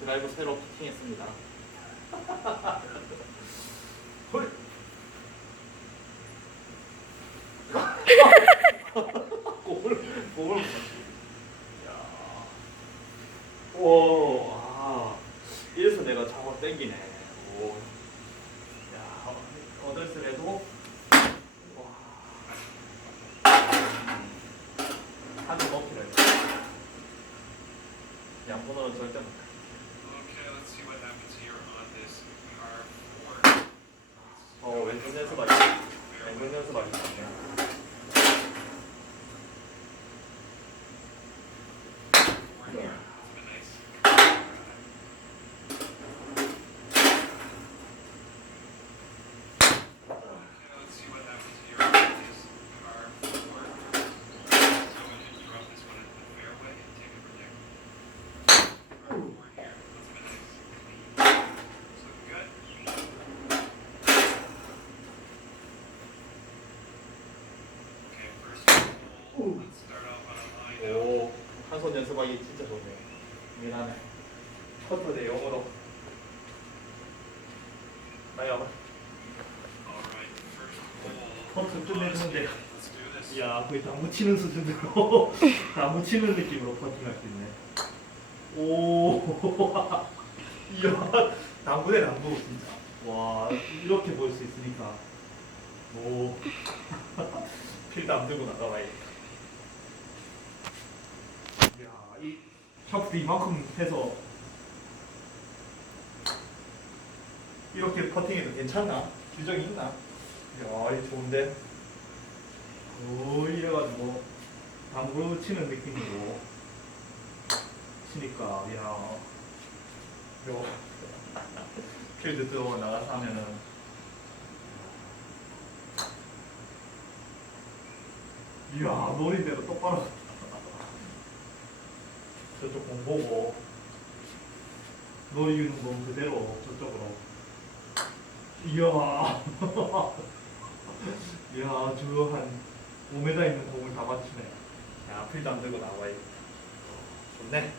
드라이브 새로 피팅했습니다. 헐. 공을 공을 야. 오. 아. 이래서 내가 장어 땡기네. 오. 야. 어덜스레도 와. 한번 넣기로 했어. 양분으로 절대 못. 해. here on this R four. Oh, isn't this like 한손 연습하기 진짜 좋네 미안하네 커터 대 영어로. 빨리 와봐. 커트 this. 야 거의 다 묻히는 수준으로 다 묻히는 느낌으로 퍼팅할 수 있네. 오. 이야 당구대 당구 진짜. 와 이렇게 볼 수 있으니까. 오. 필드 안 들고 나가봐야겠다 야 이 샤프트 이만큼 해서 이렇게 퍼팅해도 괜찮나? 규정이 있나? 야, 이 좋은데? 오, 이래가지고 당구 치는 느낌으로 치니까, 야, 요 필드 들어 나가서 하면은 이야, 노린대로 똑바로 저쪽 공 보고 노리는 공 그대로 저쪽으로. 이야. 이야 저한 5m 있는 공을 다 맞추네. 야 필드 안 들고 나와야 좋네